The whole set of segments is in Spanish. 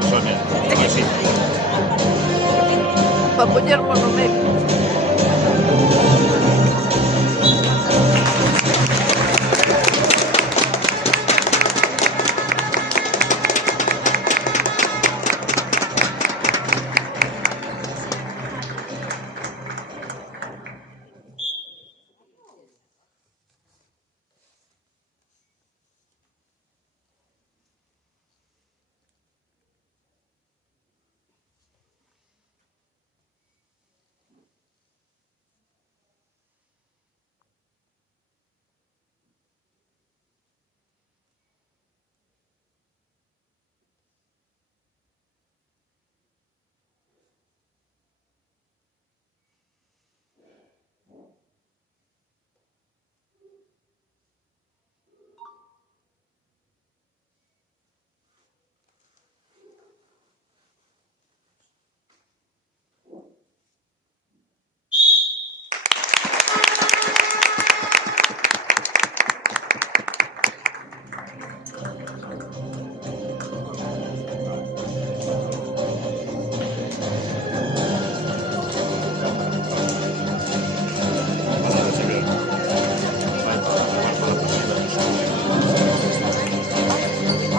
poner Sonia. Así. Para poner monumento.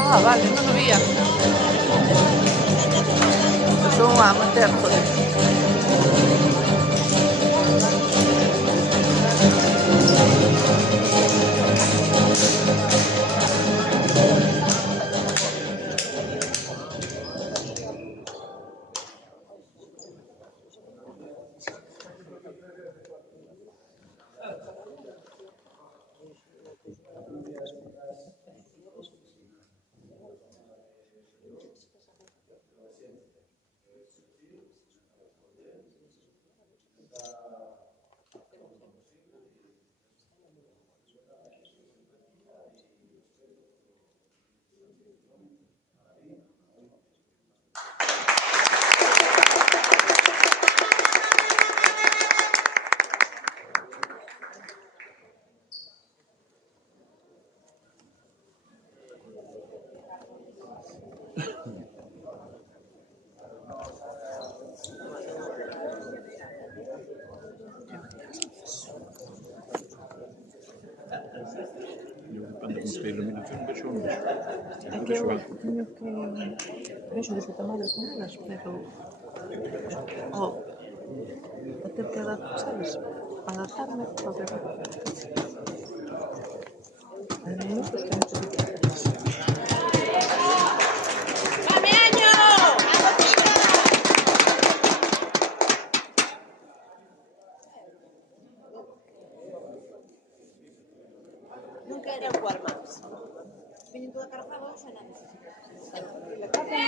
Ah, vale, no lo veía. Son a meter, joder. Questa illuminazione invece un È che ho bisogno che invece di questa madre come la spero tener que ¿sabes? Adaptarme a ver el minuto que necesito. Nunca era un Walmart. Vienen toda cara para vos, ¿no? Yo también.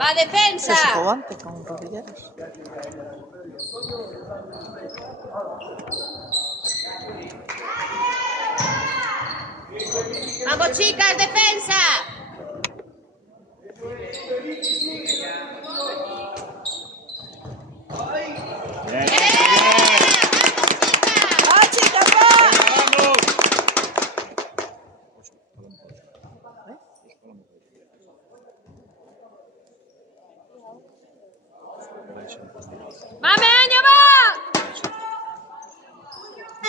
¡Va, defensa! Es jugante con rodilleras. ¡Vamos, chicas, defensa! ¡Va, Meño, va!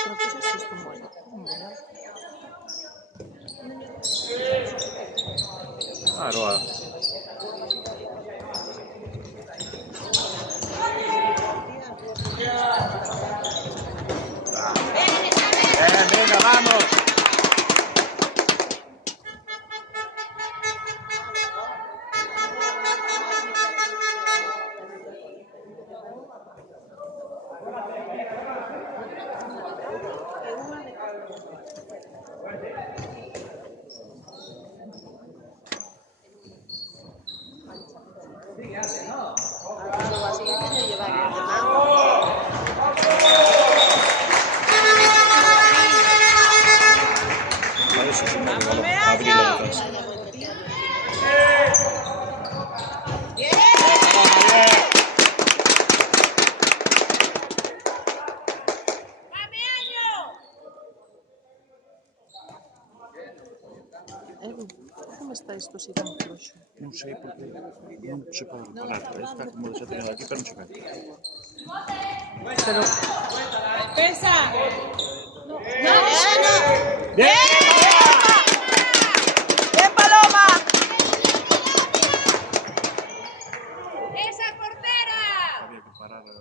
Pero pues eso es como bueno. Claro, venga, vamos. balón. Abrir la defensa. Edu, como está isto así tan floxo? Non sei porque non se pode reparar. Está como desatendido aquí, pero non se ve. Pero... ¡Pensa! ¡Bien! ¡Bien, Paloma! ¡Esa portera! Había que parar a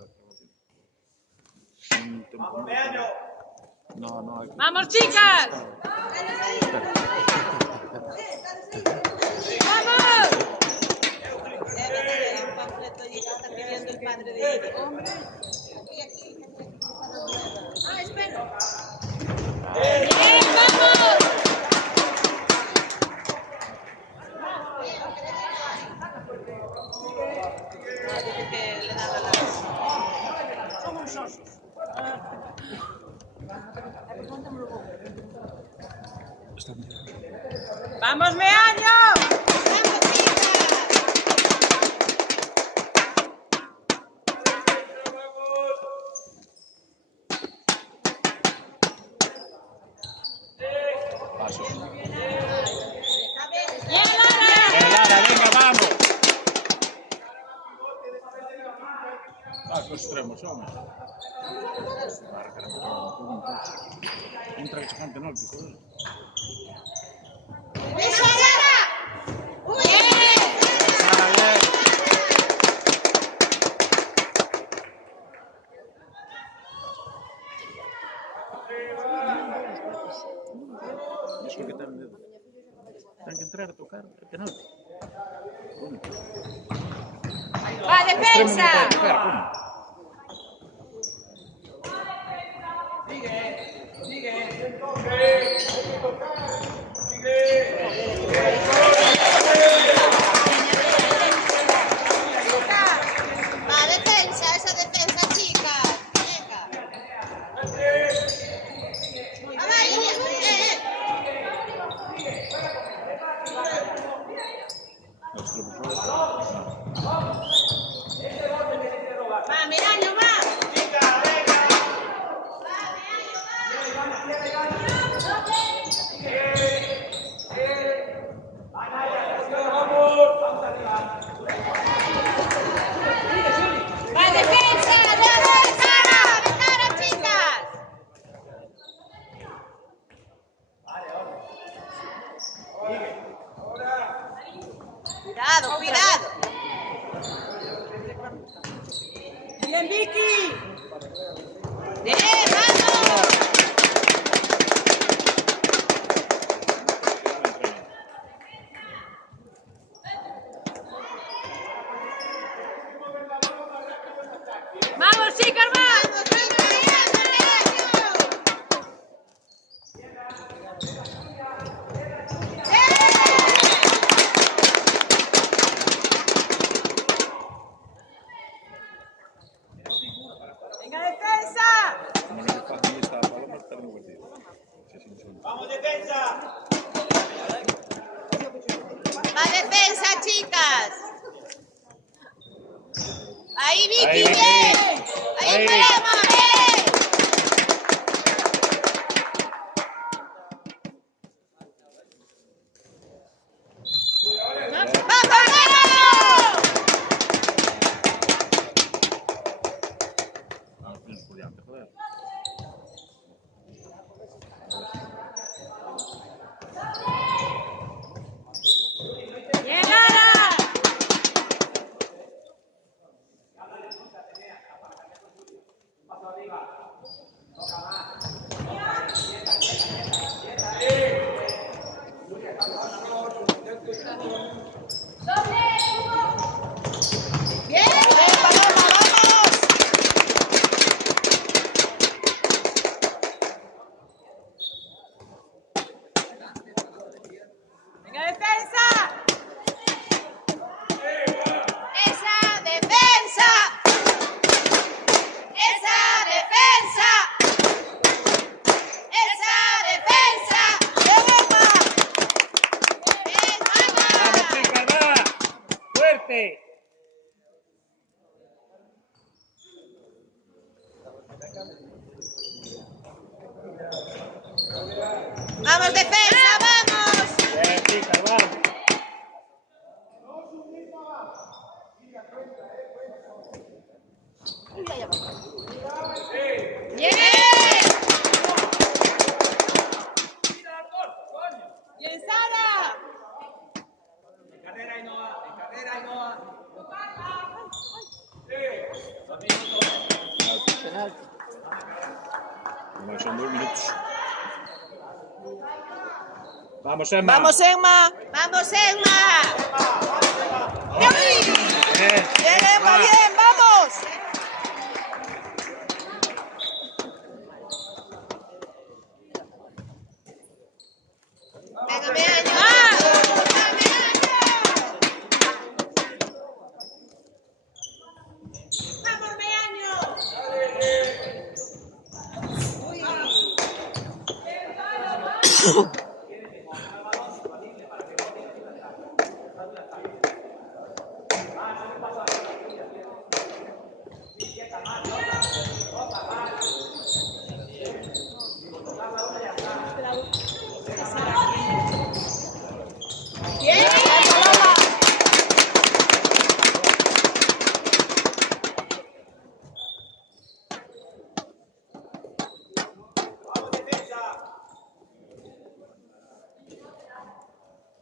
un tempo. No, no, hay que... ¡Vamos, chicas! ¡Vamos! Un panfleto allí que está pidiendo el padre de ella. Aquí. Ah, espera. ¡Bien, vamos! Dice que le daba las... Son unos osos. Está bien. ¡Vamos, Meaño! ¡Vamos, chicas! Pasos. ¡Bien, Lara! Lara, venga, vamos. Ah, que extremos son. Entra esa gente nórdico. ¡Eso, Lara! ¡Bien! Sara, bien. Iso que ten dedo. Ten que entrar a tocar. Que non. ¡Va, defensa! Va, defensa, esa defensa, chicas. Venga. Va, Miraño, va. Va, defensa, Cara, chicas. Cuidado. Bien, Vicky. Bien, vamos. Vamos, chicas, vamos. Venga, defensa. Como no le pasa ni esta paloma, está en el partido. ¡Vamos, defensa! Va, defensa, chicas. Ahí, Vicky, Ahí, Vicky. bien. Ahí, Ahí. Paloma, bien. ¡Vamos, vamos! Ah, no tienes estudiante, joder. Bien, Lara. Bien, Paloma, vamos. Venga, defensa. Esa defensa. Esa defensa. Esa defensa. ahí. ¡Vamos, defensa, vamos! Bien, chicas, vamos. ¡Bien! ¡Bien, Sara! En carrera, Ainhoa. En carrera, Ainhoa. Bueno, son 2 minutos. Vamos, Emma. ¡Vamos, Emma! ¡Vamos, Emma! Bien, ¡Bien, Emma, bien! ¡Vamos! ¡Venga, Meaño! ¡Venga, Meaño! ¡Vamos, Meaño! ¡Bien!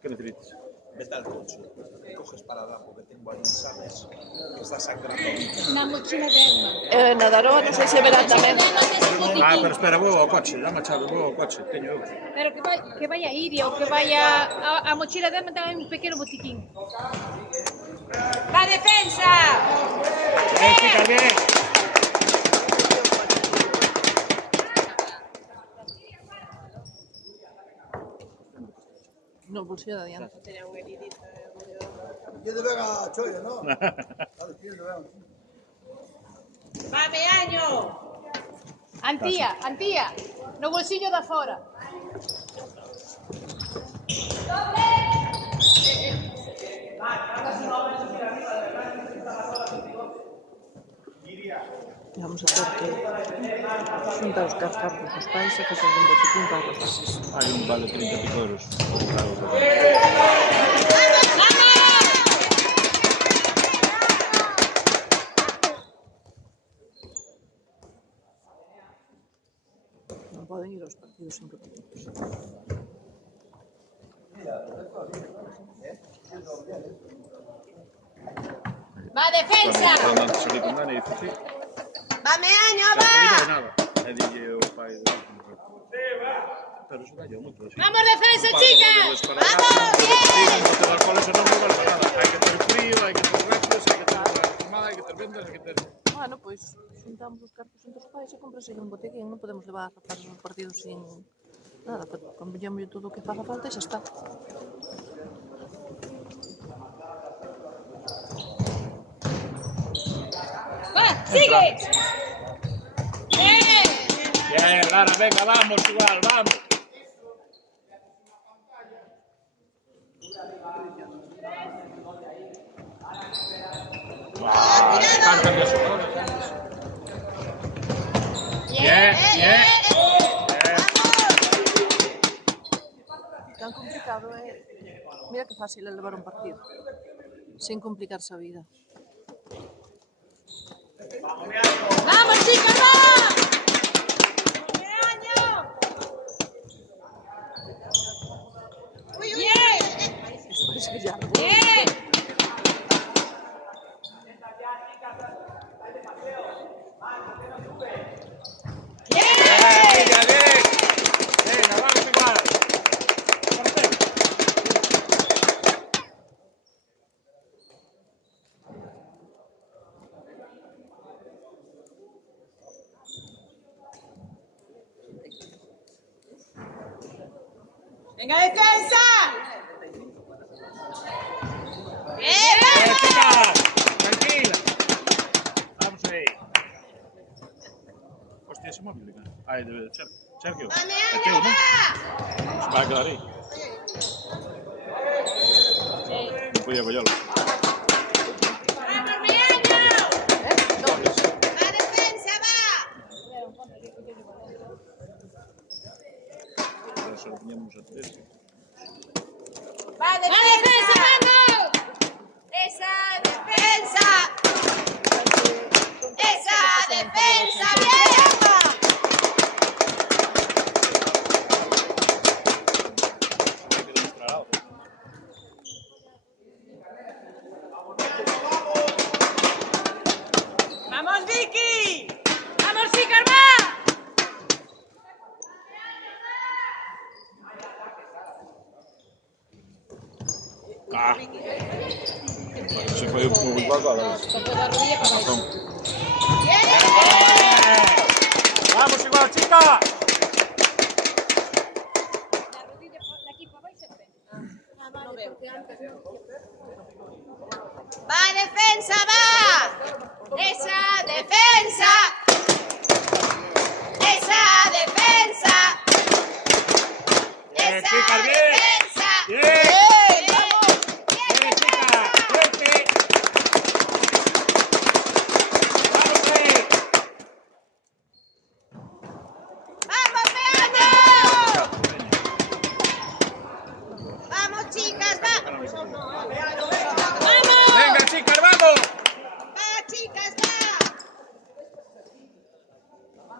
¿Qué necesitas? Vete al coche. Coges para abajo, porque tengo ahí, ¿sabes? Que está sangrando. Na mochila de Emma. Na Daroa non sei se verán tamén. Ah, pero espera, vou ao coche. Dame a chave, vou ao coche. Teño eu. Pero que vaya Iria ou que vaya a mochila de Emma ten un pequeno botiquín. ¡Va, defensa! Bien, chicas, bien. No bolsillo de adiante. ¡Va, Meaño! Antía, no bolsillo da fora. Vamos a ter que xuntar os cartos dos pais e facer un botiquín para os bases. Hai un vale 30 e pico euros. Non poden ir aos partidos sin botiquíns. ¡Va, defensa! Cuando salí con Dani, dice sí. ¡Va, Meaño, Claro, va! no nada. E dille o pai de... Pero eso dalle moito. Así. Vamos, defensa, chicas! ¡Vamos, bien! No te dar coles e non me vale nada. Hai que ter frío, hai que ter rectos, hai que ter formada, hai que ter vendas, hai que ter... Bueno, pois xuntamos os cartos entre os pais e comprase un botiquín. Non podemos levar a rapazes aos partidos sin nada, pero convillamos todo o que faga falta e xa está. Va, sigue! ¡Bien! Bien, Lara, venga, vamos igual, vamos. Cántame eso, ¿no? Bien, bien. Tan complicado é... Mira que fácil é levar un partido. Sin complicarse a vida. ¡Vamos, chicas, va! ¡Meaño! ¡Bien! Despois que ya... ¡Bien! Venga, bien. Venga, vamos igual. ¡Venga, defensa! ¡Bien, Bien, vamos! chicas, tranquila. Vamos ahí. Hostia, ese móvil, cara. Ay, de Sergio. ¡Va, É Meaño, teu, non? va! Se vai a quedar aí. Non podía collalo. defensa! vamos! ¡Esa defensa! ¡Esa defensa! ¡Bien! ¡Vamos, Vicky! ¡Vamos, chicas, va! Se fue muy guapo. Vamos igual, chica. ¡Va, defensa, va! ¡Esa defensa! ¡Esa defensa! ¡Esa chicas, bien. defensa! Bien. ¡Vamos! Bien, chica. Fuerte. Vamos, ¡Vamos, Beaño! ¡Vamos, chicas, va! Venga, chicas, vamos. ¡Va, chicas, va!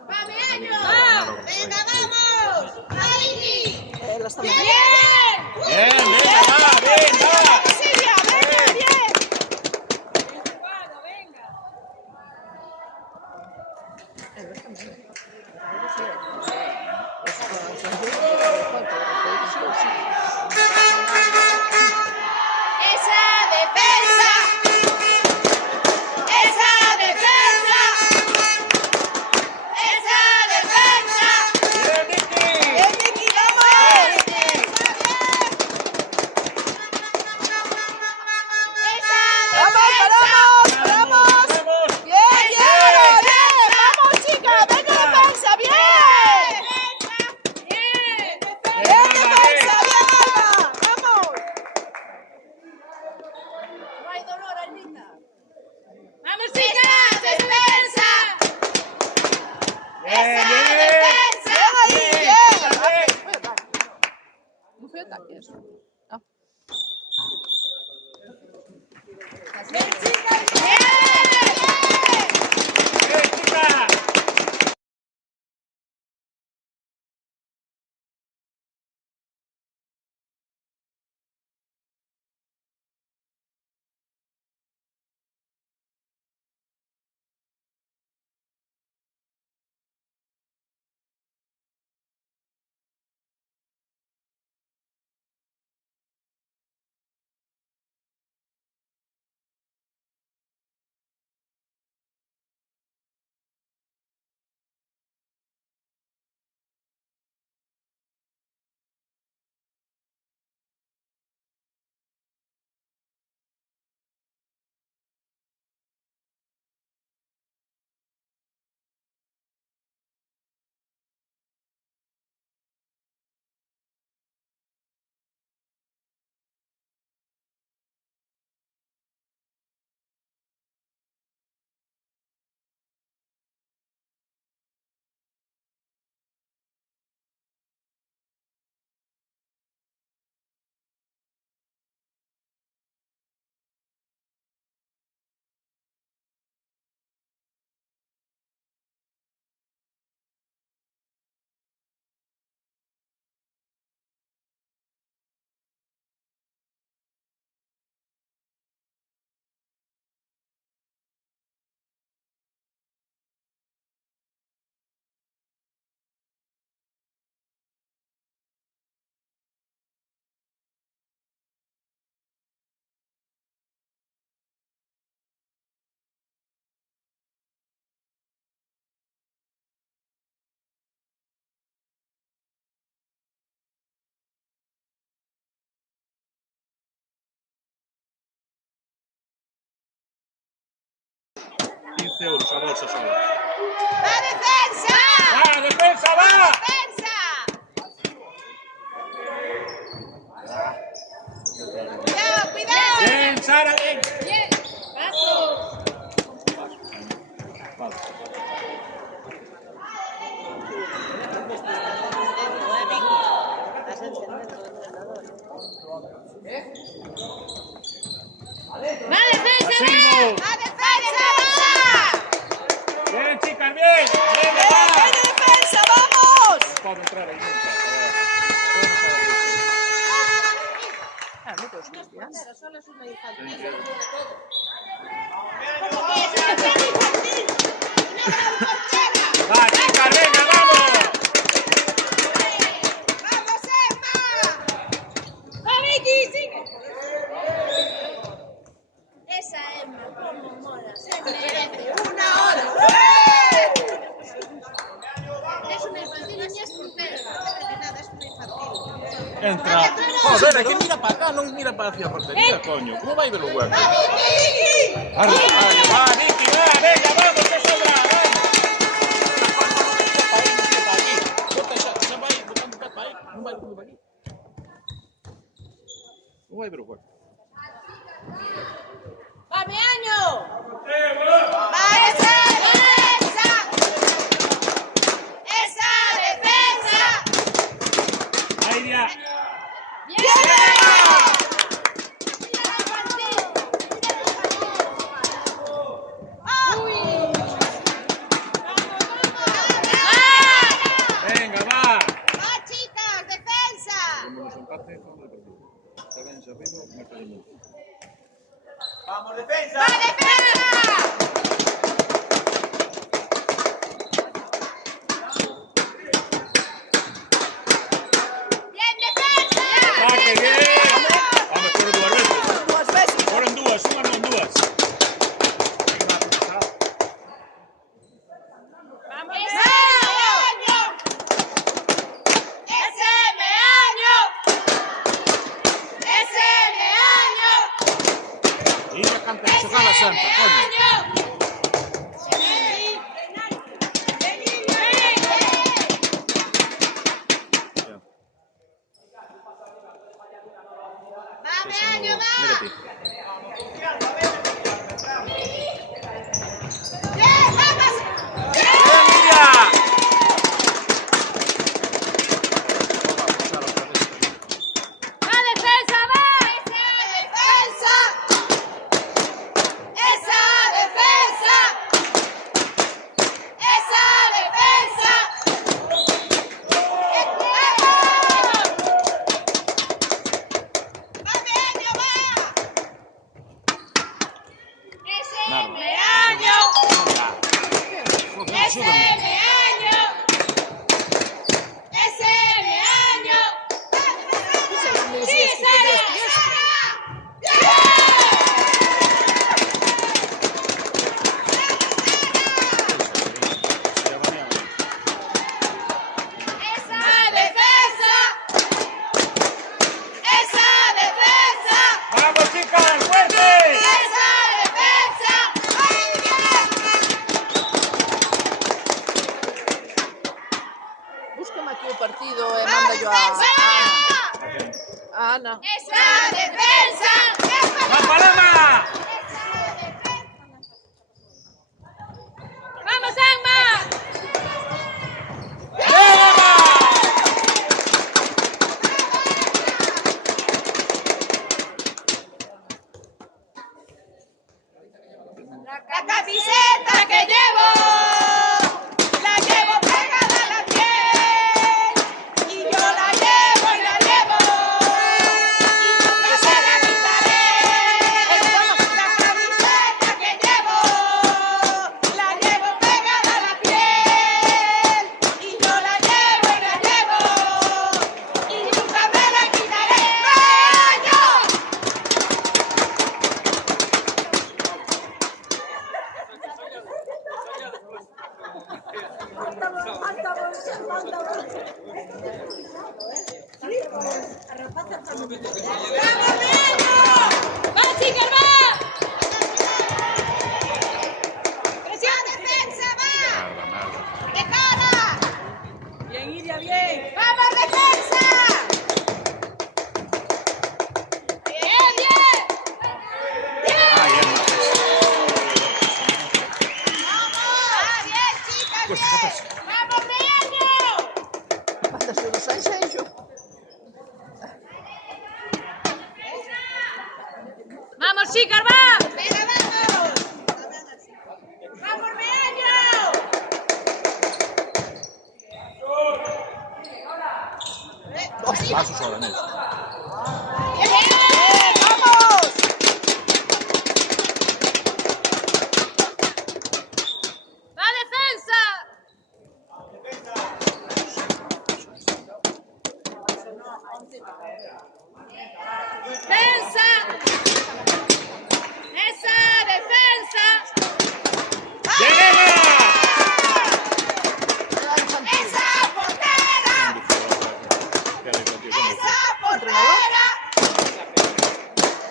¡Va, Beaño! ¡Venga, vamos! ¡Ahí! La está ¡Bien! Bien, venga, va, venga. Silvia, venga, bien! ¡Esa defensa! ¡Esa defensa! ¡Esa defensa! Bien, Vicky. ¡Bien, Vicky, vamos! ¡Esa defensa! Vamos. ¡Bien, bien! ¡Bien! ¡Vamos, chicas! ¡Venga, defensa! ¡Bien! ¡Bien! ¡Bien, defensa! ¡Bien, Alba! ¡Vamos! No hay dolor, Anita. ¡Vamos, ¡Esa chicas! defensa! Bien, ¡Esa bien. defensa! ¡Bien, ahí! ¡Bien! No fue ataque eso. Ah. ¡Bien, chicas! ¡Bien! Bien, chica. €15 a bolsa solo. ¡Va, defensa! ¡Va, defensa, va! ¡Defensa! ¡Cuidado, cuidado! Bien, Sara, bien. ¡Bien! ¡Pasos! Vale. ¡Va defensa! Seguimos. ¡A defensa! Bien, chicas, bien. Bien, va. defensa, vamos! No puedo entrar ahí nunca. Ah, no puedo subir, ya. Va, chicas, venga, vamos. ¡Vamos, Emma! ¡Va, Vicky, sigue! Esa Emma, como mola. Se merece una hora. Es una infantil, no es portero. No nada, es una infantil. Entra. Joder, es que mira para acá, no mira para hacia portería, coño. ¿Cómo va a ir de los huevos? ¡Va, Vicky! Va, Vicky, va, venga, vamos, que sobra, venga. No va a ir para aquí. No va a ir de los huevos. ¡Va, Meaño! ¡Va, esa defensa! ¡Esa defensa! Ahí ya. ¡Bien! Venga, va. ¡Va, chicas! ¡Defensa! Como nos empate, vamos de partido. Saben, arriba, marca de nuevo. ¡Va, defensa! ¡Bien, defensa! ¡Ah, qué bien! Vamos, fueron duas veces. Fueron dúas, unha non dúas. ¡Ese Meaño! ¡Ese Meaño! E a canta xogada santa, coño. ¡Va, Meaño, va! Mírate. ¡Bien, vamos! ¡Bien, Miriam! ¡Va defensa, va! ¡Defensa! ¡Esa defensa! ¡Esa defensa! ¡Va, Meaño, va! ¡Ese Nada. Meaño! Joder, ¡Ese súbame. Meaño! ¡Ese Meaño! ¡Sí, Sara! ¡Esa defensa! ¡Esa defensa! ¡Vamos, chicas, fuerte! ¡Esa defensa! Búscame aquí o partido e manda yo a Ana. ¡Esa defensa! ¡Va, Paloma! ¡Vamos, Emma! La camiseta que llevo, la llevo pegada a la piel, y yo la llevo y la llevo, y nunca se la quitaré. La camiseta que llevo, la llevo pegada a la piel, y yo la llevo y la llevo, y nunca me la quitaré. ¡Meaño! ¡Va, chicas, va! ¡Presión defensa, va! Nada, nada. ¡De cara! Bien, Iria, bien. ¡Vamos, defensa! ¡Bien, bien! Ay, Emma. ¡Vamos! ¡Bien, chicas, Pues, bien! pues. ¡Vamos, Meaño! Manda solo Sanxenxo. ¡Vamos, chicas, va! ¡Venga, vamos! ¡Vamos, Meaño! Dos pasos ahora, Nel. ¡Bien! ¡Vamos! ¡Va, defensa! ¡Defensa! ¡Esa defensa! ¡Esa portera! ¡Esa portera!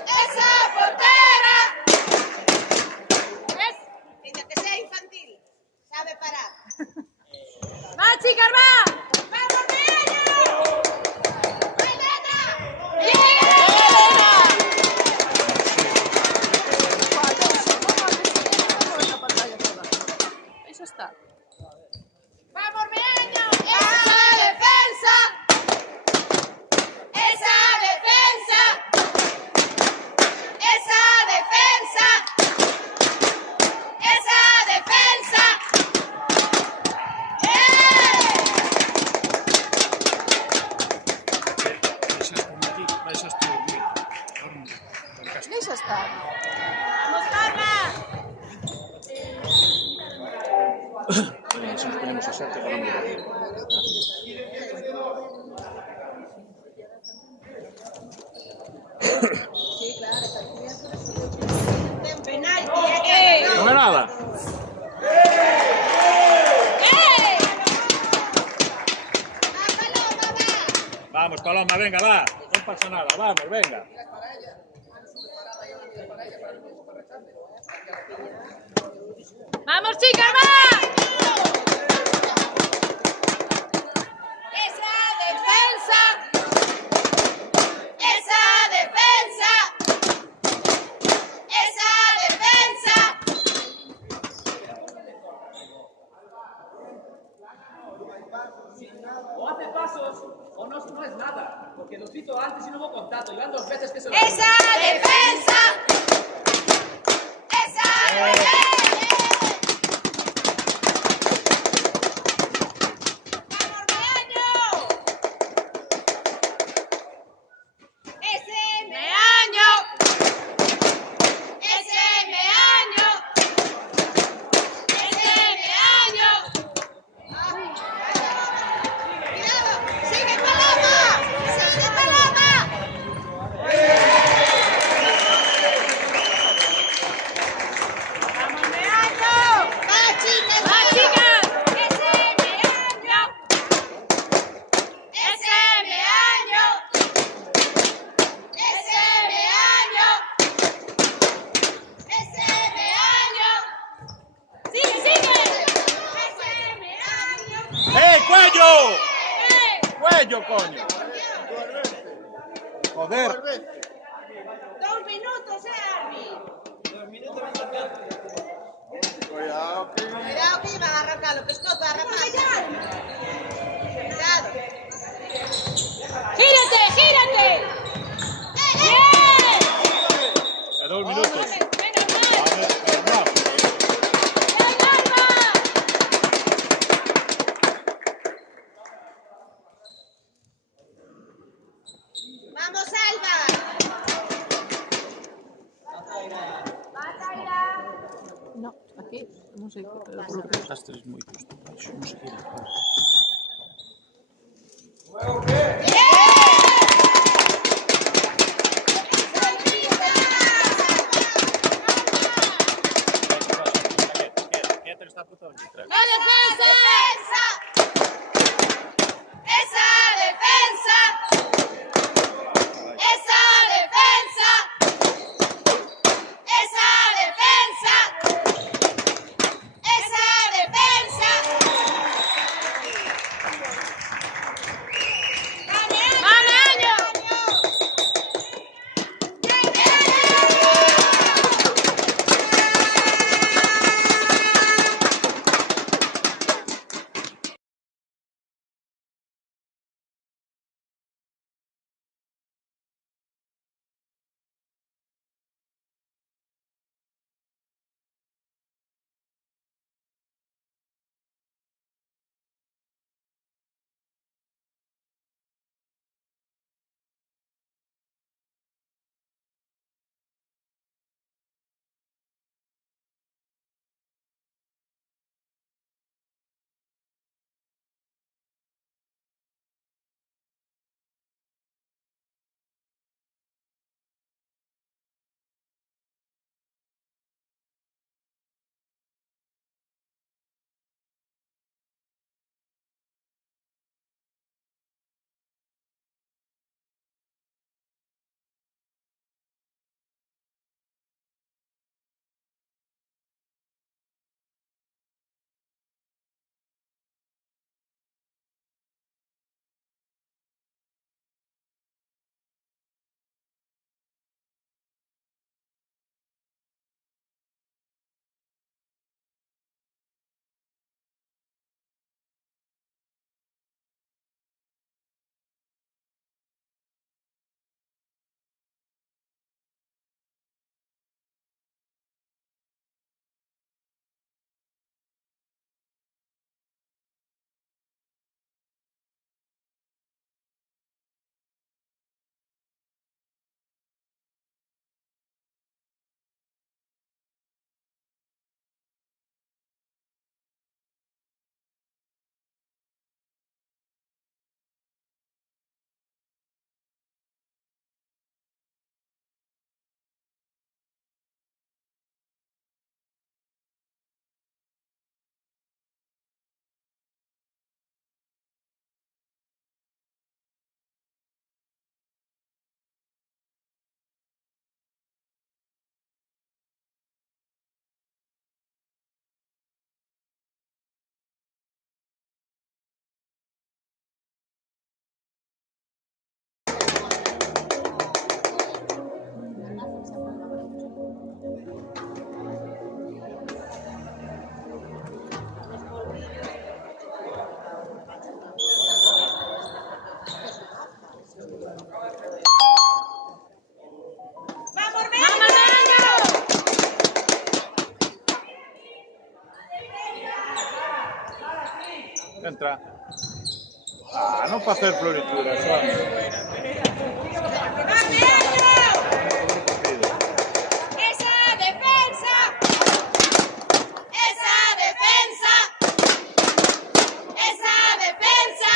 ¡Esa portera! Es... Niña, que sea infantil. Sabe parar. ¡Va, chicas, va! ¡Vamos, Meaño! ¡Elena! Eso está. ¡Vamos, Meaño! ¡Esa defensa! ¡Esa defensa! ¡Esa defensa! ¡Esa defensa! Eso está. ¡Vamos, Carla! Si nos ponemos a ser, que ganamos la vida. ¡Penalti! No es nada. Vamos, Paloma, venga, va. No pasa nada, vamos, venga. ¡Vamos, chicas, va! ¡Esa defensa! ¡Esa defensa! ¡Esa defensa! O hace pasos o no es nada. Porque lo pito antes y no hubo contacto. Llevan 2 veces que se lo... ¡Esa defensa! ¡Esa defensa! ¡Vamos, Meaño! ¡Ese Meaño! ¡Ese Meaño! ¡Ese Meaño! ¡Cuidado! ¡Sigue, Paloma! ¡Sigue, Paloma! ¡Vamos, Meaño! ¡Va, chicas! ¡Va, chicas! ¡Ese Meaño! ¡Ese Meaño! ¡Ese Meaño! ¡Ese Meaño! ¡Sigue, sigue! ¡Ese Meaño! ¡Cuello! ¡Cuello, coño! Joder. 2 minutos, Arby. Cuidado, que... Cuidado que iban a arrancar los pescozos, arrancar. Cuidado. ¡Gírate, gírate! ¡Bien! 2 minutos. ¡Venga, más! Vamos, vamos. ¡Venga, Alba! ¡Vamos, Alba! No, aquí, no sé. Astres moi justo. Non se gira. Quieta que está puto aquí. ¡La defensa! ¡Esa defensa! ¡Esa defensa! ¡Esa defensa! ¡Esa defensa! Entra. Ah, non fa hacer floritura, Sonia. ¡Esa defensa! ¡Esa defensa! ¡Esa defensa!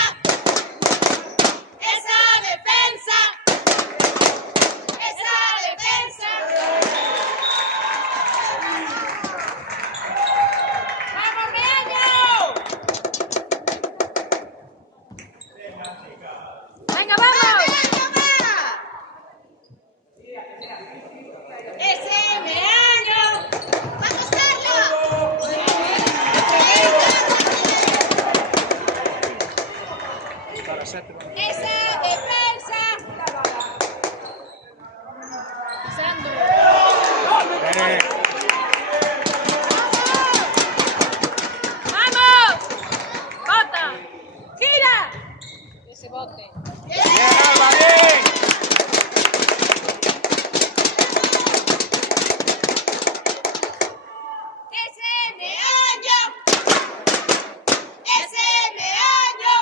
¡Esa defensa! ¡Esa defensa! ¡Vamos, Reaño! Venga, vamos. ¡Reaño, va! ¡Ese Meaño! ¡Vamos, Carlos! Para 7, vamos. ¡Esa defensa! Pisando. ¡Vamos! ¡Bota! ¡Gira! Ese bote. Bien, Alba, bien. ¡Ese Meaño! ¡Ese Meaño!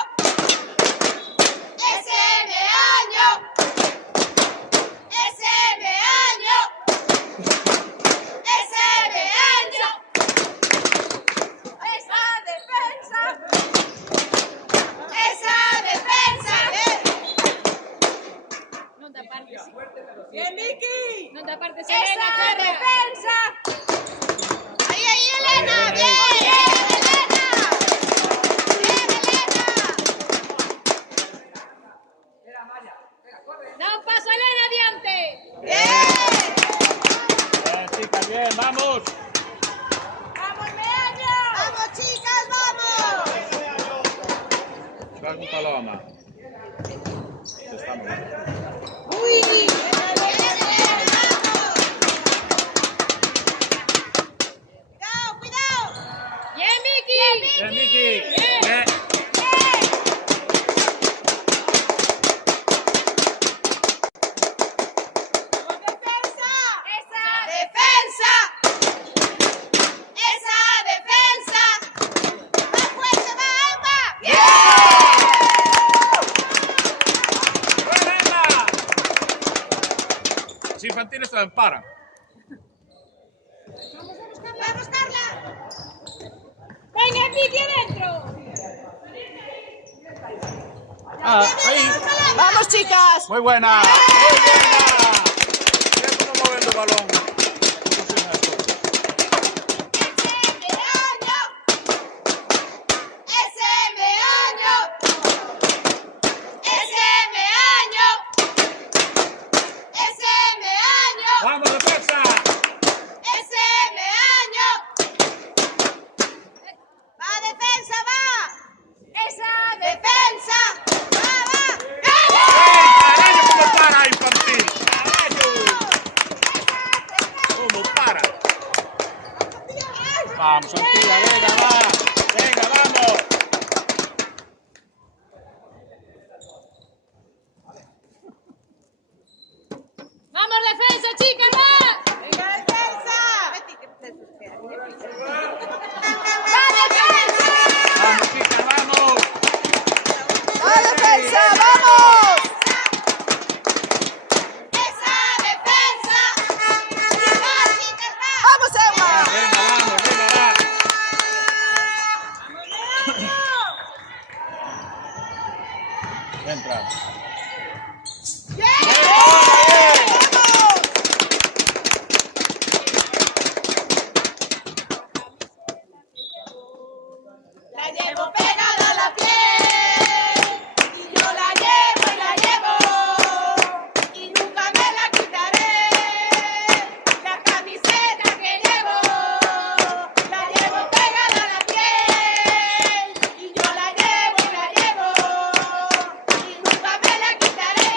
¡Ese Meaño! ¡Ese Meaño! ¡Ese Meaño! ¡Esa defensa! ¡Esa defensa! Non te apartes. ¡Bien, Miki! Non te apartes, ¡Esa Elena, corre. defensa! ¡Ahí, ahí, Elena! ¡Bien, bien, Elena! ¡Bien, Elena! Da un paso, Elena, adiante. ¡Bien! Bien, chicas, bien, vamos. ¡Vamos, Meaño! ¡Vamos, chicas, vamos! Faz un taloma. Estamos bien. ¡Uy! ¡Bien, vamos! ¡Cuidado, cuidado! Bien, Miki. Bien, Miki. Bien. Bien. ¡Defensa! ¡Esa defensa! ¡Esa defensa! ¡Más fuerte, va, Alba! ¡Bien! ¡Buena, Alba! Los infantiles también paran. ¡Vamos, Carla! Venga, Miki, adentro. Ah, ahí. ¡Vamos, chicas! Muy buena. Muy buena. Mira cómo moviendo el balón. ¡Ese Meaño! ¡Ese Meaño! ¡Ese Meaño! Vamos, defensa. ¡Ese Meaño! ¡Va, defensa, va! ¡Esa defensa! ¡Va, va! Carajo, cómo para, infantil. Carajo. Cómo para. Vamos, Antilla, venga, va. Venga, vamos. Vamos, defensa, chicas, va. ¡Venga, defensa! ¡Va, defensa! Vamos, chicas, vamos. ¡Va, defensa! ¡Vamos! ¡Esa defensa! ¡Va, chicas, va! ¡Vamos, Emma! Venga, vamos, venga, va. Entra. La llevo pegada a la piel y yo la llevo y la llevo y nunca me la quitaré. La camiseta que llevo la llevo pegada a la piel y yo la llevo y la llevo y nunca me la quitaré.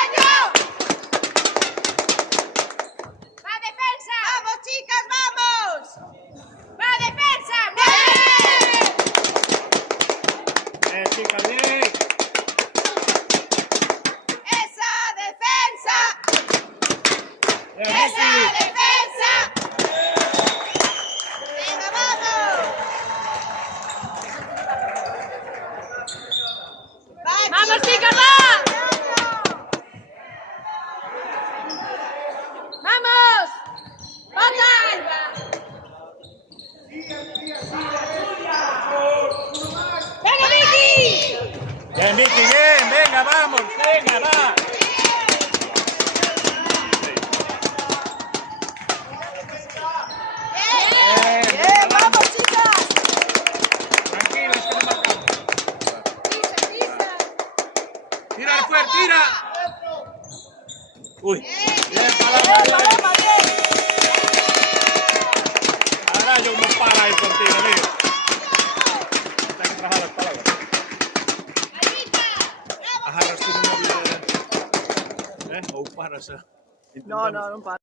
¡Año! ¡Va, defensa! ¡Vamos, chicas, vamos! ¡Va, defensa! Chicas, bien. ¡Esa defensa! Bien, ¡Esa Miki. defensa! ¡Venga, vamos! Uy, bien, Paloma, bien. Ahora yo me para ahí contigo, amigo. Hay que trabajar las palabras. Agarras tu móvil, o paras. No, no, non pasa.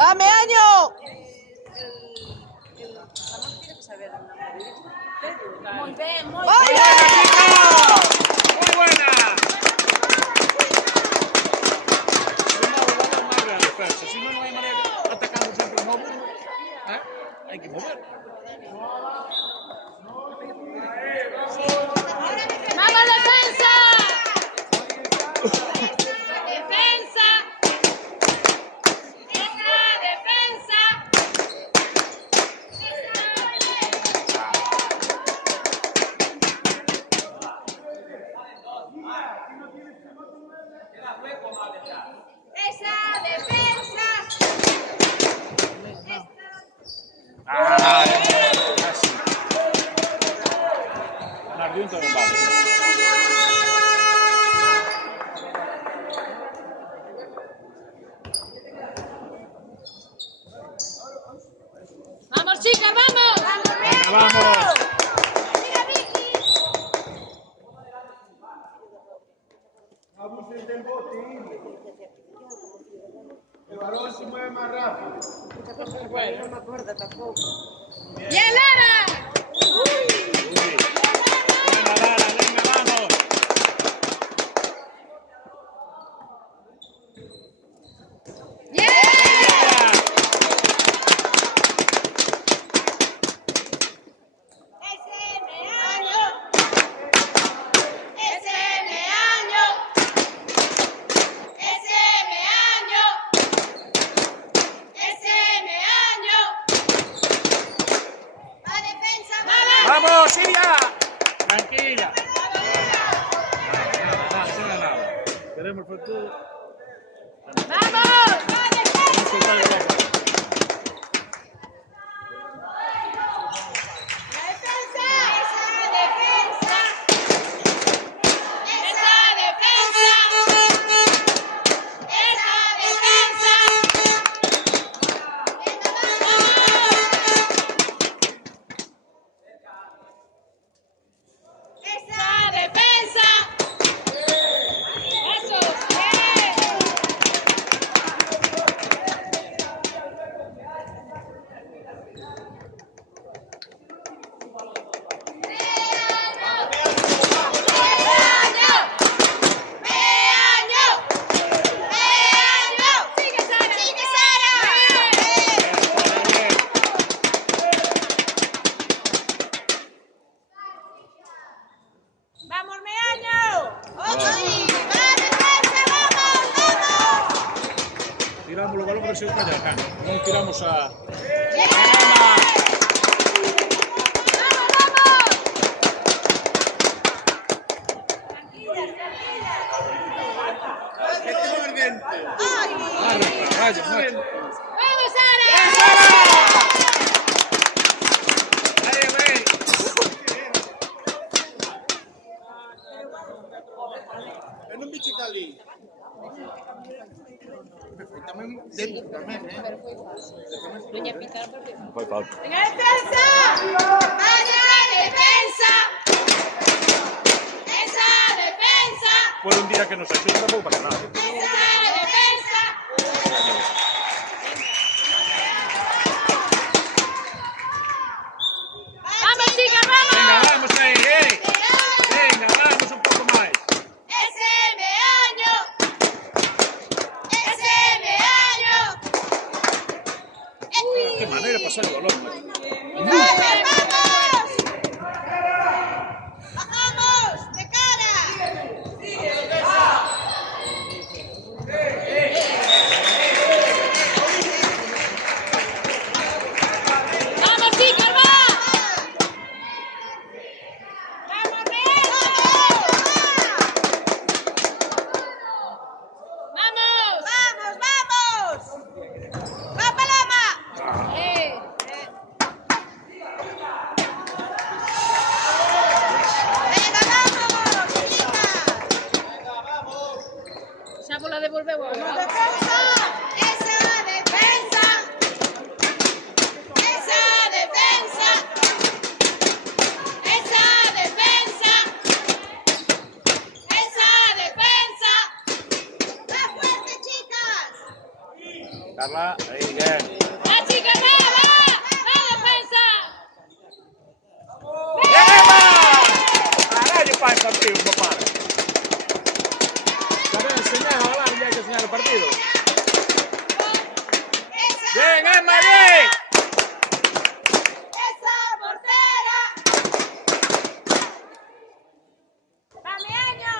¡Va, Meaño! Muy bien, muy ¡Vaya! ¡Muy buena! Primero vamos a la defensa. Si no, no hay manera de atacar siempre no. Hay que mover. ¡Vamos, defensa! ¡Defensa! ¡Esa defensa! ¡Esa defensa! Casi. Nardiunto non vale. ¡Vamos, chicas, vamos! Vamos. ¡Mira, Vicky! ¡Y el Lara! Venga, Lara, venga, vamos. ¡Vamos, Silvia! Tranquila. Nada. Queremos por tú. ¡Vamos! ¡Vamos, Meaño! Tiramos o balón para ser Callacán. Non tiramos a... Vaya. ¡Vamos, Sara! E non bici da lì. Tamén, Fai falta. ¡Defensa! ¡Vaya defensa! ¡Esa defensa! Por un día que nos ayuda, tampoco pasa nada. ¡Esa defensa! ¡Vamos, chicas, vamos! Venga, vamos ahí, Venga, vamos un poco más. ¡Ese Meaño! ¡Ese Meaño! Qué manera de pasar el balón. ¡Vamos, vamos! ¡Bajamos! ¡De cara! ¡Vamos, chicas, va! ¡Vamos, Meaño! ¡Vamos! ¡Vamos, vamos! ¡Va, Paloma! ¡Venga, vamos, chicas! Xa vos la devolveu agora. ¡Defensa! ¡Esa defensa! ¡Esa defensa! ¡Esa defensa! ¡Esa defensa! ¡Más fuerte, chicas! Carla, ahí, bien. ¡La chica, va! ¡Va, defensa! ¡Bien, Emma! Ahora yo para el partido, papá. También enseñamos a hablar, ya hay que enseñar el partido. ¡Bien, Emma, bien! ¡Esa portera! ¡Pameaño!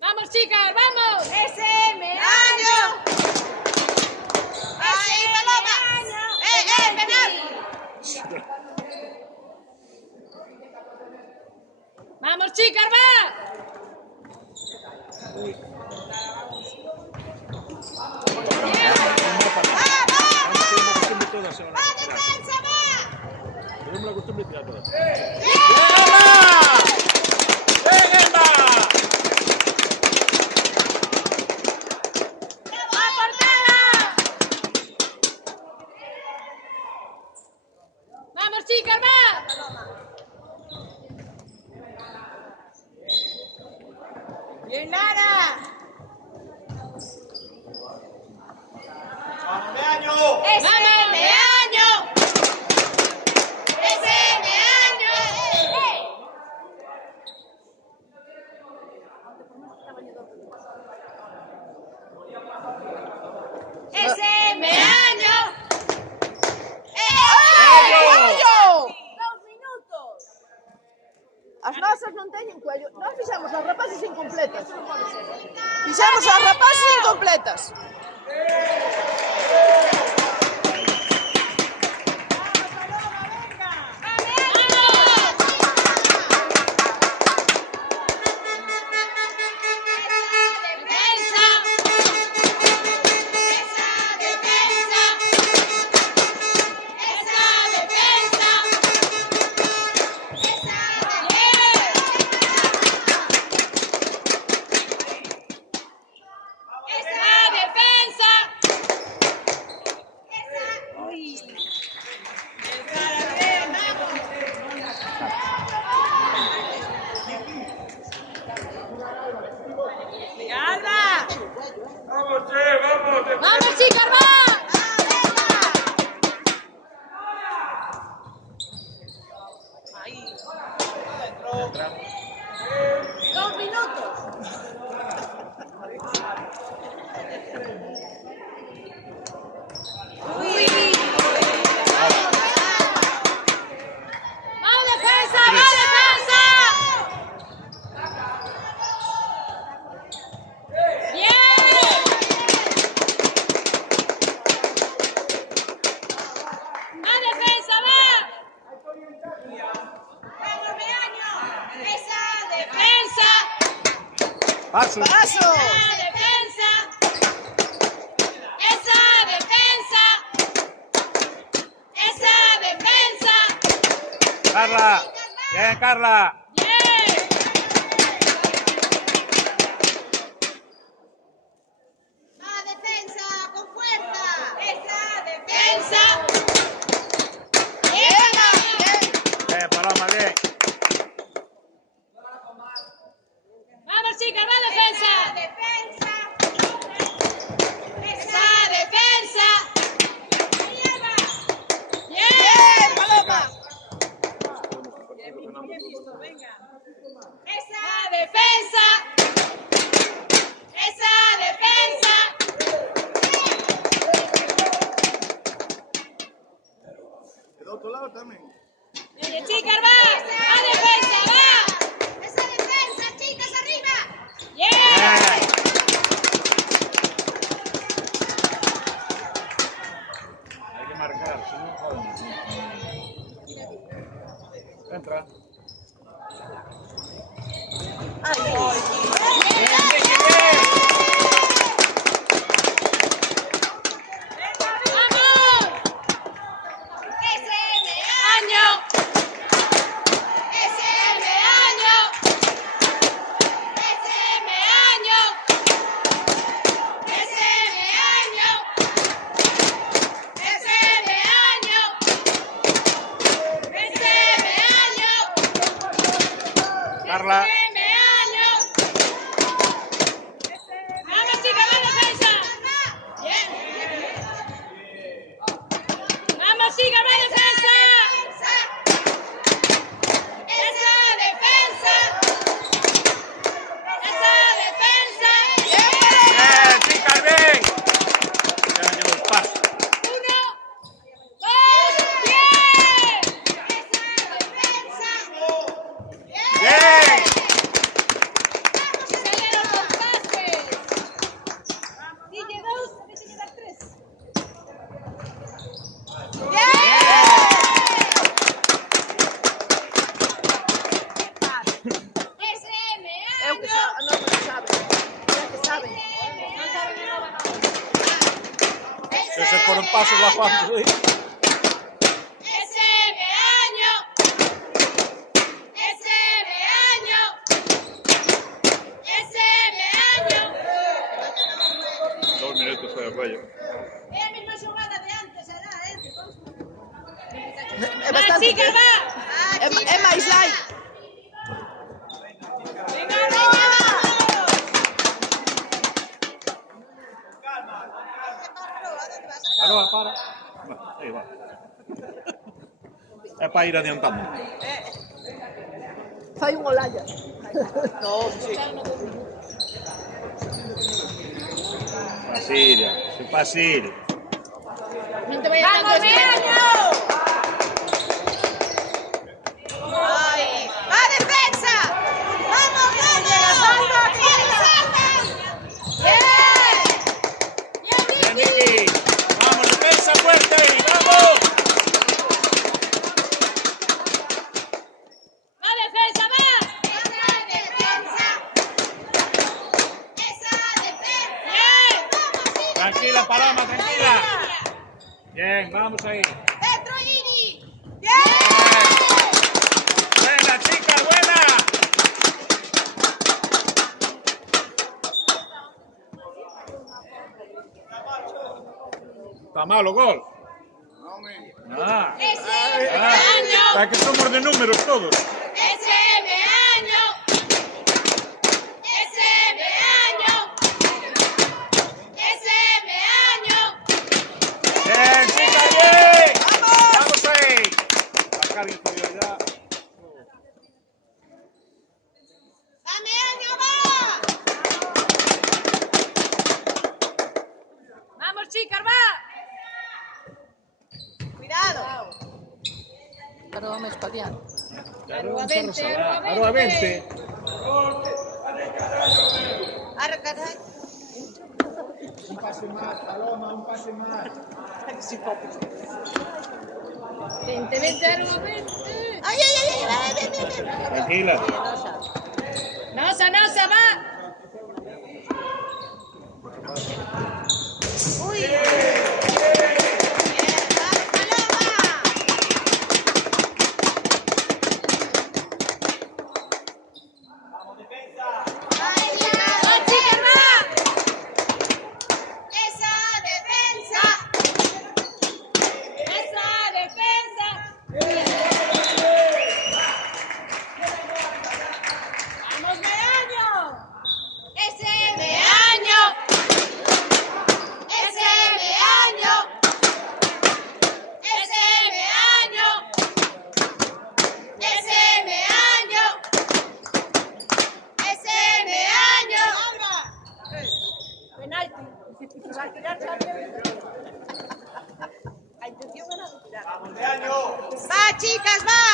¡Vamos, chicas, vamos! ¡Ese meaño! ¡Ahí, pelota! ¡Penal! ¡Vamos, chicas, va! Tenemos la costumbre de tirar todas. ¡Vamos, chicas, va! ¡Bien, Lara! ¡Ese meaño! ¡Ese meaño! ¡Ese meaño! ¡2 minutos! As nosas non teñen cuello. Nós fixemos as rapaces incompletas. Fixemos as rapaces incompletas. ¡Vamos, chicas, va! ¡2 minutos! ¡Vamos, defensa! ¡Vamos, defensa! ¡Bien! ¡Va, defensa, va! ¡Vamos, meaño! ¡Esa defensa! Paso. Paso. ¡Esa defensa! ¡Esa defensa! ¡Esa defensa! Carla. Bien, Carla. ¡Bien! ¡A defensa! ¡Con fuerza! ¡Esa defensa! ¡Bien! Bien, Paloma, bien. ¡Vamos, chicas, va, defensa! defensa! ¡Esa defensa! ¡Mierda! ¡Bien! Paloma. ¡Esa defensa! ¡Esa defensa! Del otro lado también. ¡Oye, chicas, va! ¡Va, defensa, va! ¡Esa defensa, chicas, arriba! ¡Bien! Hay que marcar, si no, joder. Entra. ¡Vamos! ¡Ese meaño! ¡Ese meaño! ¡Ese meaño! ¡Ese meaño! ¡Ese meaño! ¡Ese meaño! Carla. ¡Ese meaño! ¡Vamos, chicas, va, defensa! pasos bajando. Ese año. Ese año. Ese año. 2 minutos de rollo. É a mesma xogada de antes, será, É bastante. Chicas, va. É máis light. Venga, vamos. Aroa, para. Aí va. É para ir adiantando. Fai un olalla. Pasilia, se pasilia. No te vayas tanto. ¡A defensa! ¡Vamos, vamos! Bien, Miki. Vamos, defensa fuerte ahí, vamos. ¡Va, defensa, va! Tranquila, Paloma, tranquila. Bien, vamos ahí. Buena, chica, buena. Está malo, gol. Ah, para que somos de números todos. Bien, chica, bien. Vamos ahí. Sacar inferioridad. ¡Vamos, chicas, va! Pero vamos espaciando. Aroa 20, Aroa 20. Un pase más, Paloma, un pase más. 20, 20, Aroa 20. Tranquila. Nosa, nosa, va! ¡Va, chicas, va!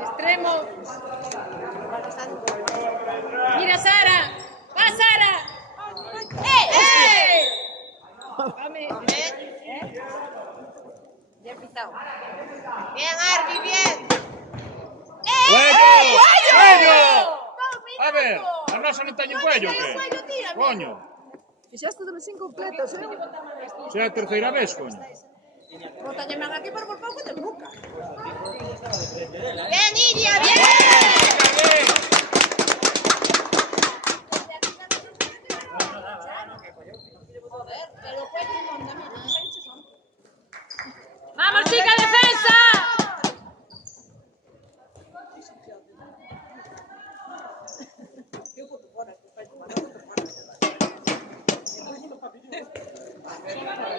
Extremo. Mira, Sara. ¡Va, Sara! ¡Eh! Dame. Bien, Arby, bien. ¡Cuello! ¡Cuello! A ver, a nosa non teño cuello, que? Coño. Fixaste de mes incompletos, Se é a terceira vez, coño. Botañeman aquí por pouco de boca. Bien, Iria, bien. ¡Vamos, chica, defensa!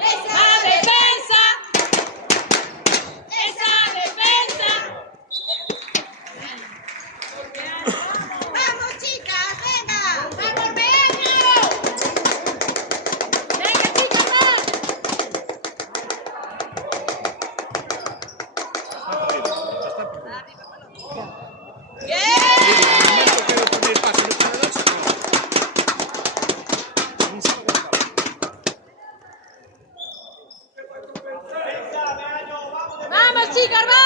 ¡Esa defensa! ¡Esa defensa! Vamos, chicas, venga. ¡Vamos, Meaño! ¡Venga, chica, más! ¡Vamos, chicas, va!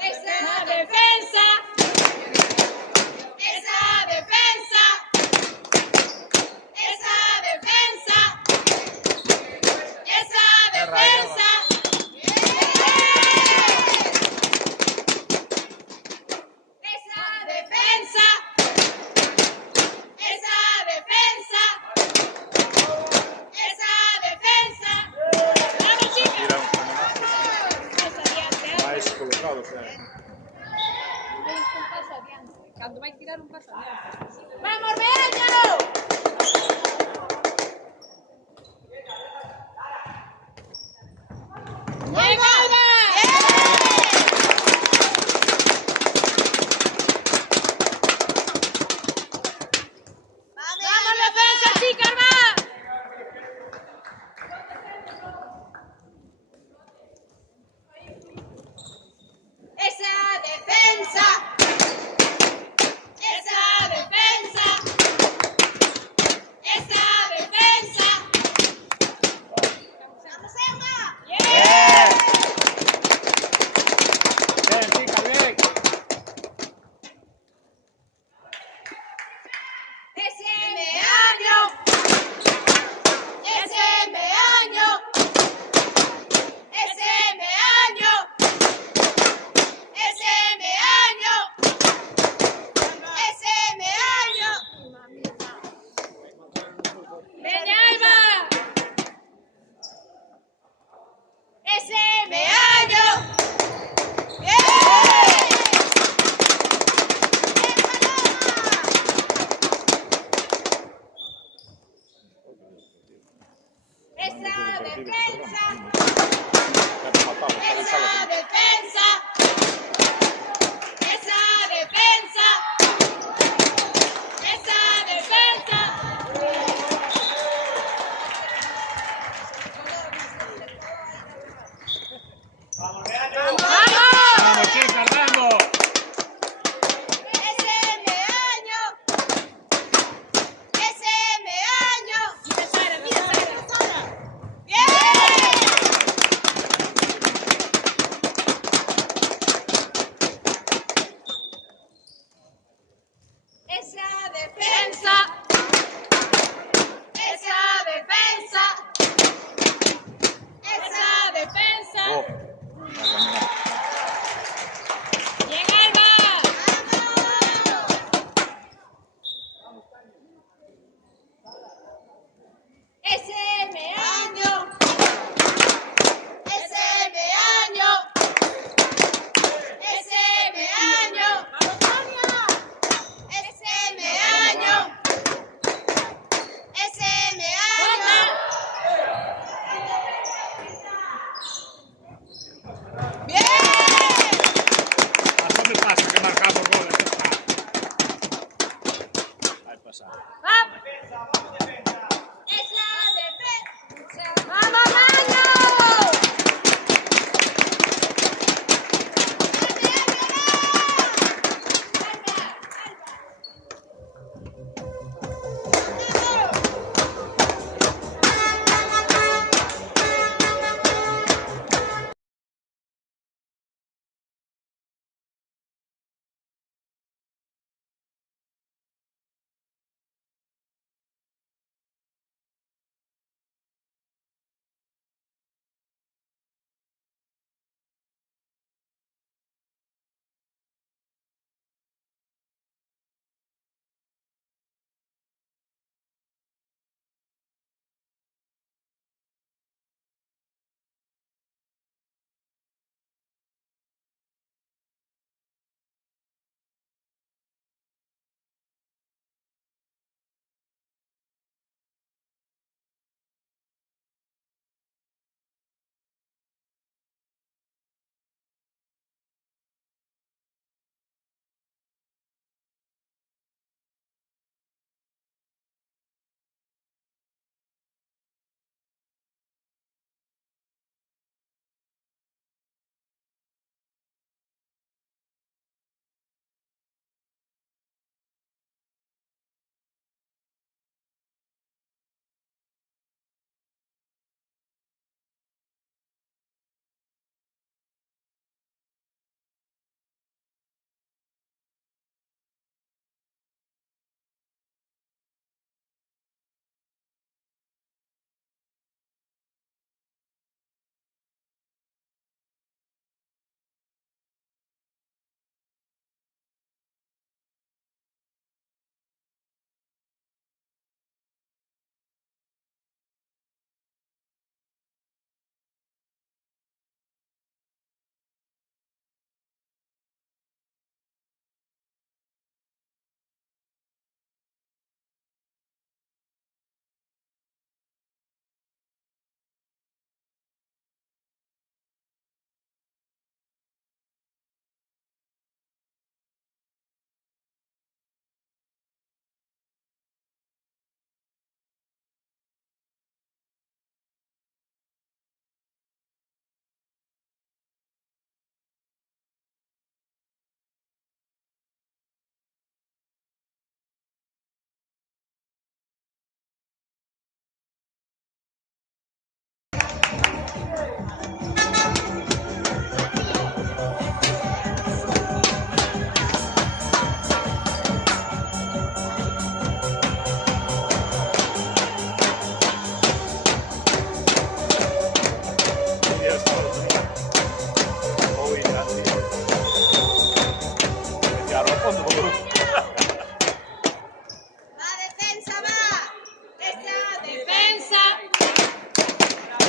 ¡Esa defensa! ¡Venga, Alba! ¡Vamos, defensa, chicas, va! ¡Esa defensa! ¡Esa defensa! ¡Esa defensa! ¡Vamos, Emma! Bien, chicas, bien. ¡Ese meaño! ¡Ese meaño! ¡Ese meaño! ¡Ese meaño! ¡Ese meaño! ¡Veña, Alba! ¡Ese meaño! ¡Bien! ¡Esa defensa! ¡Esa defensa! ¡Esa defensa! ¡Esa defensa! Vamos, chicas, vamos. ¡Ese meaño! ¡Ese meaño! Mira, Sara, mira, Sara. ¡Bien!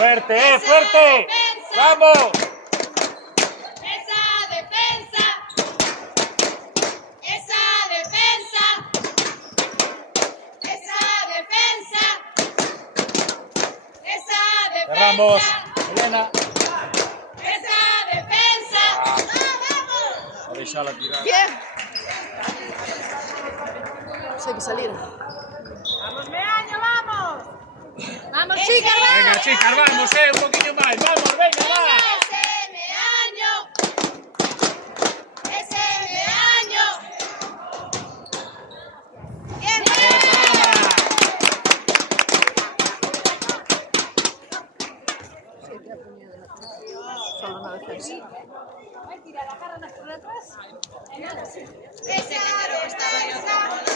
Fuerte, fuerte. Vamos. Esa defensa. Esa defensa. Esa defensa. Esa defensa. Cerramos. Elena. Esa defensa. ¡Vamos! A deixala tirar. Bien. Pues hay que salir. Vamos, chicas, Venga, chicas, vamos, un poquinho máis. Vamos, venga, va. Ese meaño. Ese meaño. Bien, Solo una defensa. ese dinero que estaba yo tomando.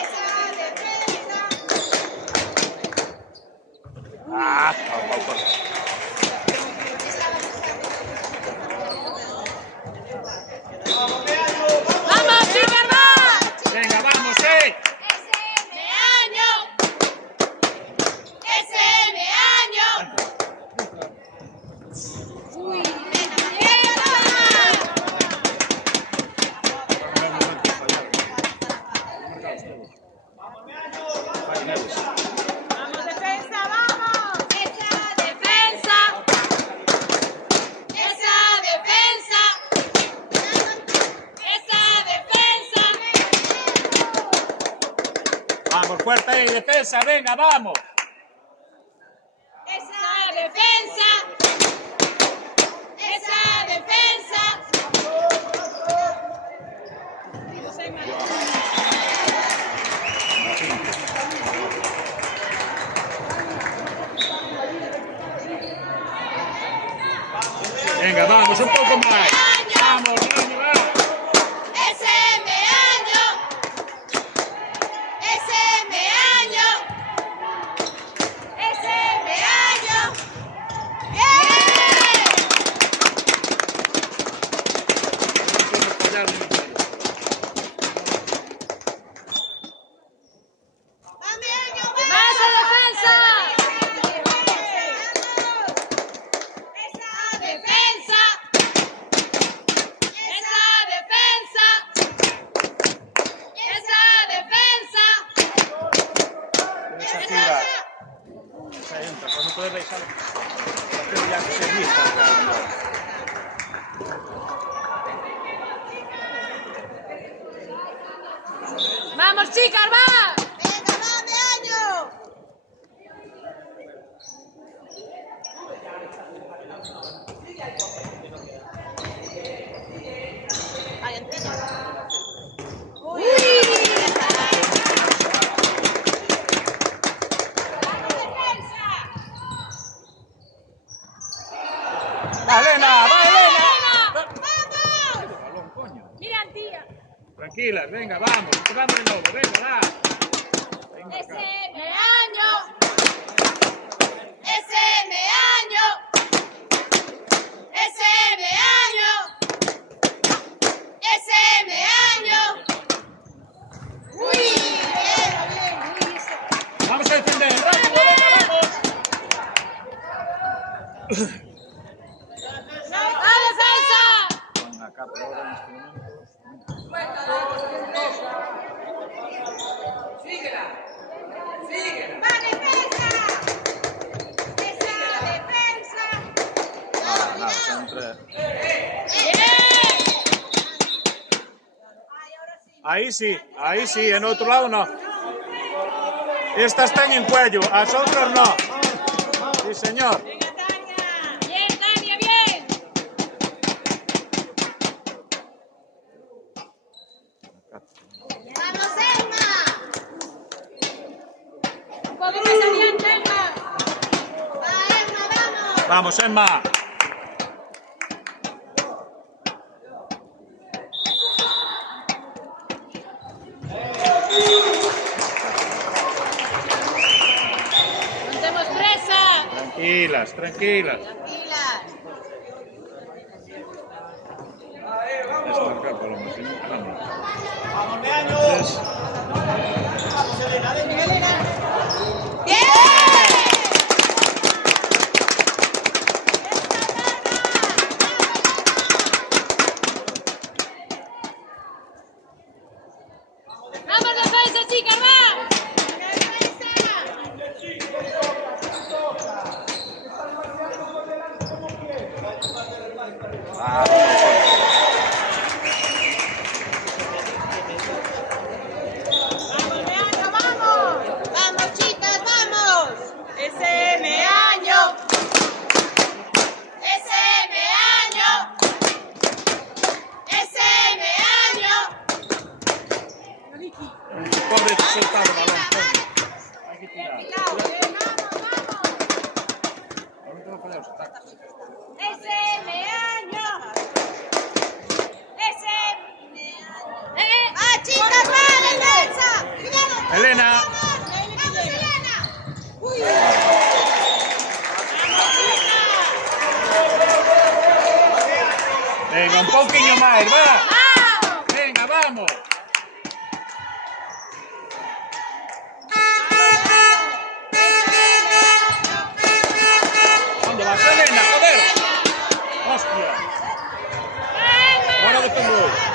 Esa defensa. Ah, vamos, chicas, va. venga, vamos, Ese meaño. Ese meaño. Uy, Vamos, defensa, vamos. esa defensa. Esa defensa. Esa defensa. Vamos, fuerte ahí, defensa, venga, vamos. Esa defensa. Esa defensa. Venga, vamos, un pouco máis. Vamos, niño, va. Ese meaño. Ese meaño. Ese meaño. ¡Bien! Más a defensa. Esa defensa. Esa defensa. Esa defensa. Esa tira. Esa entra, pues no puedes deixar. Pero ya que se vista, claro. Vamos, chicas, va. Venga, va, meaño. Uy. Va, Elena, va, Elena. ¡Vamos! Mira, tía. Tranquilas, venga, vamos, vamos de nuevo, venga, va. Venga, Ese meaño. Ese meaño. Ese meaño. Ese meaño. Uy, bien, bien. vamos a defender, rápido, venga, vamos. ¡A defensa! Acá, pero ahora en este momento. ¡Va, defensa! ¡Esa defensa! Nada, sempre. Ahí sí, en otro lado no. Estas están en cuello, a otras no. Sí, señor. Bien, Tania, bien. ¡Vamos, Emma! Un poco más adiante, Emma. ¡Va, Emma, vamos! Vamos, Emma. Montemos presa. Tranquilas, tranquilas. Tranquilas. Esto acá, por lo menos. Vamos, Meaño. Vamos, Elena, ¡Bien! a ir, va. Venga, vamos. ¿Dónde vas, Elena? Joder. Hostia. Ahora detengo.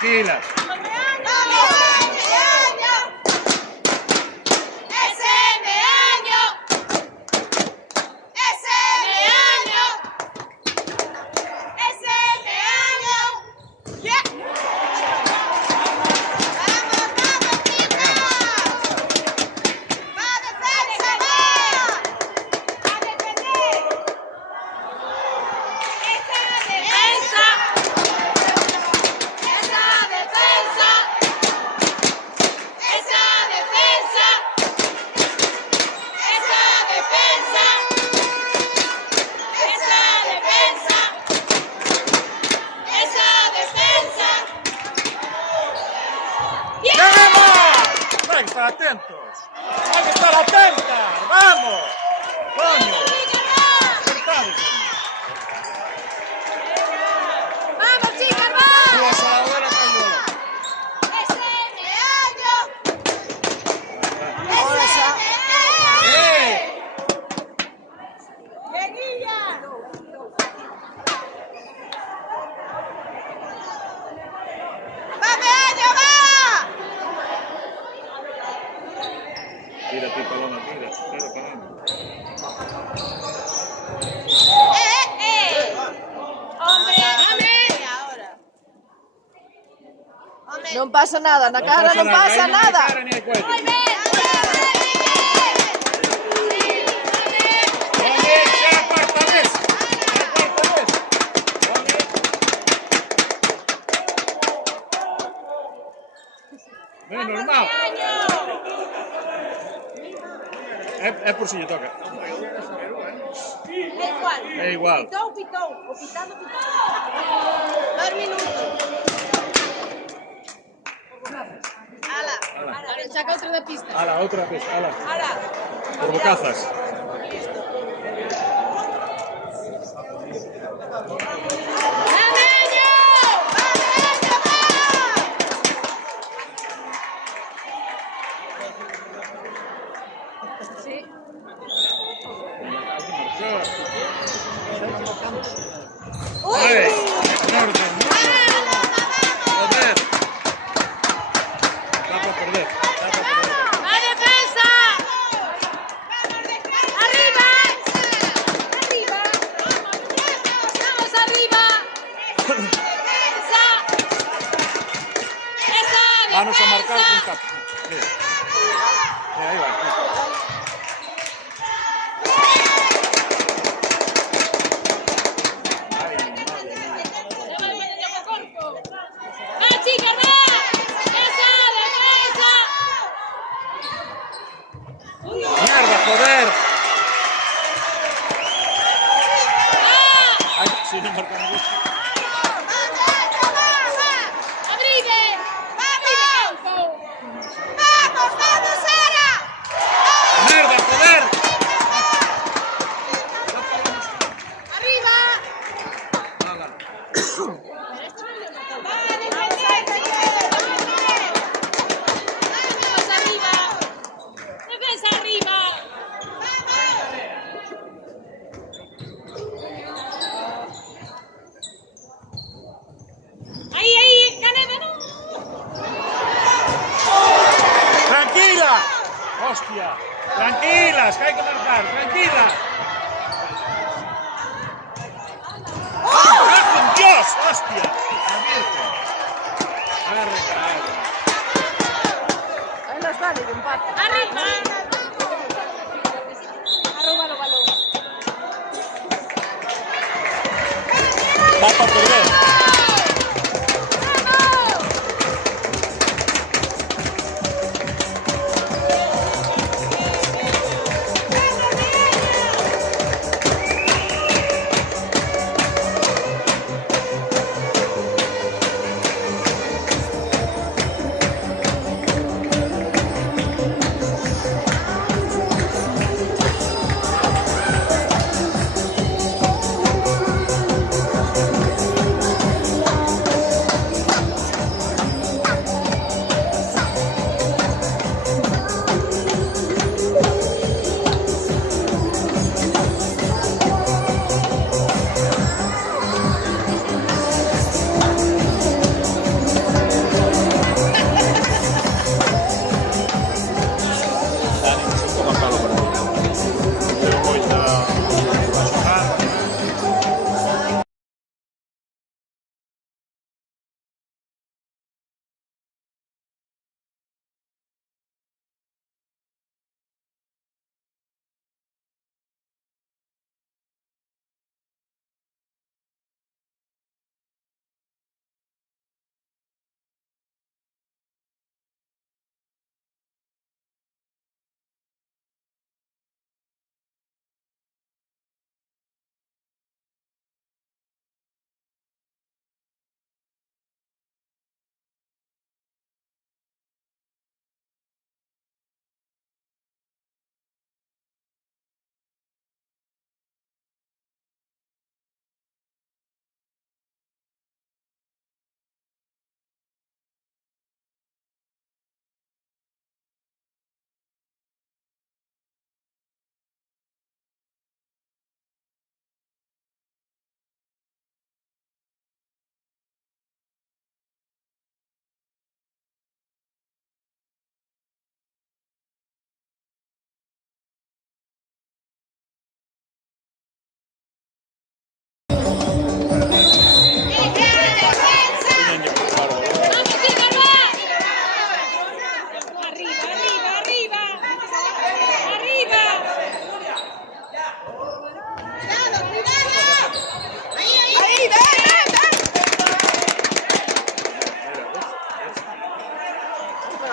Tranquilas. Hay que estar atentos. Hay que estar atentas. ¡Vamos! ¡Coño! Sentados. ¡Vamos, chicas, vamos! Tú vas a la abuela, Cayola. Tira, Paloma, tira, carajo. Non pasa nada, na cara non pasa ahí no hay nada. cara ni hay cuello. Muy bien. Oye, ya cuarta vez. Ya cuarta vez. Oye. No es normal. É por si lle toca. É igual. É igual. Pitou, pitou. O pitado, pitou. 2 minutos. Ala. Ahora saca outro da pista. Ala, outra vez. Ala. Ala. Por bocazas. ¡Valeño! ¡Valeño, va! Sí. Ay, en orden. Joder. Está para perder. Está para perder. ¡Va defensa! ¡Arriba! ¡Arriba! ¡Vamos arriba! ¡Esa! ¡Esa! Vamos a marcar defensa! con cap. Mira. Mira, ahí va. ¡Va, chica, va! ¡Esa! ¡Defensa! ¡Mierda, joder! ¡Va! Ay, sí, no marcamos. ¡Abride! ¡Abride, campo! ¡Vamos, vamos, Sara! ¡Mierda, joder! ¡Arriba! ¡Vamos arriba! ¡Defensa arriba! ¡Ahí, ahí! ¡Caneda, no! ¡Tranquila! ¡Hostia! ¡Tranquilas! Que hay que marcar! ¡Tranquila! ¡Ah, con Dios! ¡Hostia! La Virgen. Arre, carajo. Aí las vale de empate. ¡Arriba! ¡Arroba el balón! Va para perder.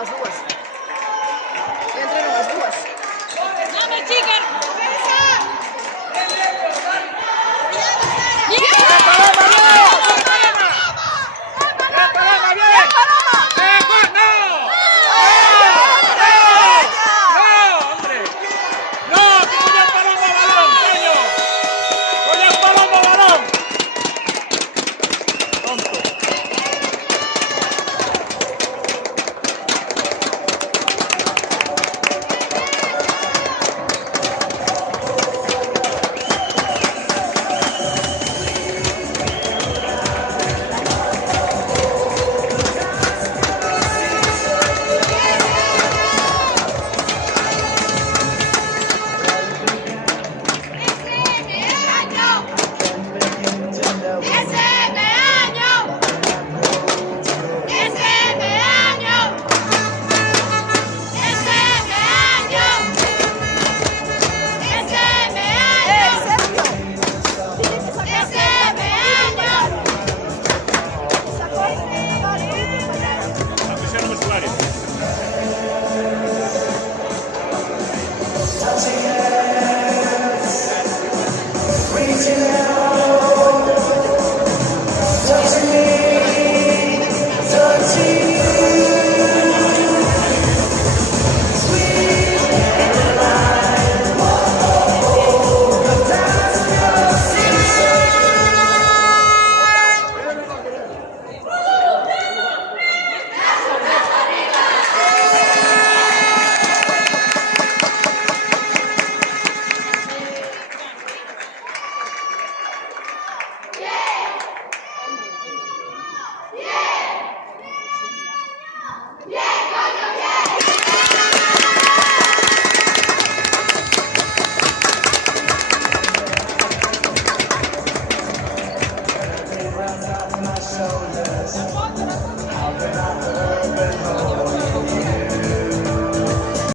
súbase.